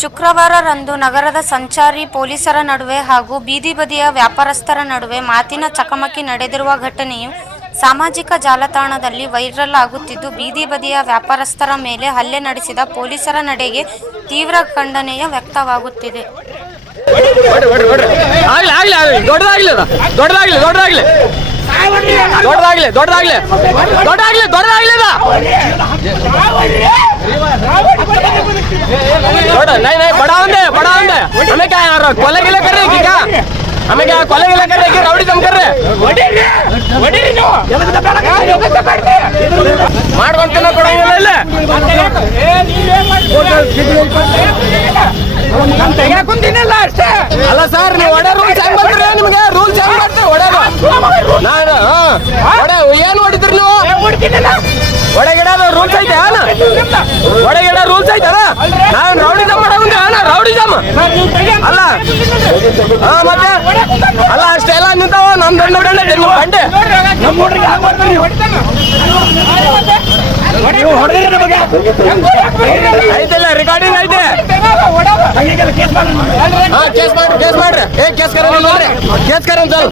ಶುಕ್ರವಾರರಂದು ನಗರದ ಸಂಚಾರಿ ಪೊಲೀಸರ ನಡುವೆ ಹಾಗೂ ಬೀದಿ ಬದಿಯ ವ್ಯಾಪಾರಸ್ಥರ ನಡುವೆ ಮಾತಿನ ಚಕಮಕಿ ನಡೆದಿರುವ ಘಟನೆಯು ಸಾಮಾಜಿಕ ಜಾಲತಾಣದಲ್ಲಿ ವೈರಲ್ ಆಗುತ್ತಿದ್ದು, ಬೀದಿ ಬದಿಯ ವ್ಯಾಪಾರಸ್ಥರ ಮೇಲೆ ಹಲ್ಲೆ ನಡೆಸಿದ ಪೊಲೀಸರ ನಡೆಗೆ ತೀವ್ರ ಖಂಡನೆ ವ್ಯಕ್ತವಾಗುತ್ತಿದೆ. नहीं नहीं बड़ा हमें क्या यार कोले गिले कर रहे क्या हमें क्या कोले गिले कर रहे राउडी कम कर रहे ಮಾಡ್ಕೊಂತನ ಕೊಡಂಗಿಲ್ಲ ಇಲ್ಲ ಅಲ್ಲ ಸರ್ ನೀವು ಒಡೆ ರೂಲ್ಸ್ ಹೆಂಗ್ ಬರ್ತೀರಿ ನಿಮಗೆ ರೂಲ್ಸ್ ಹೆಂಗ್ ಬರ್ತೀರಿ ಒಡೆ ಏನು ಹೊಡಿದ್ರಿ ನೀವು ಒಡೆಗಿಡೋದು ರೂಲ್ಸ್ ಐತೆ ಒಡೆಗಿಡ ರೂಲ್ಸ್ ಐತಲ್ಲ ನಾನು ರೌಡಿಸಮ್ ಮಾಡೋಂಗ ರೌಡಿಸಮ್ ಅಲ್ಲ ಮತ್ತೆ ಅಲ್ಲ ಅಷ್ಟೆಲ್ಲ ನಿಂತಾವ ನಮ್ ಬಂಡೆ ಐತೆಲ್ಲ ರೆಕಾರ್ಡಿಂಗ್ ಐತೆ ಕೇಸ್ ಮಾಡ್ರಿ ಕೇಸ್ ಕರ ಕೇಸ್ ಕರ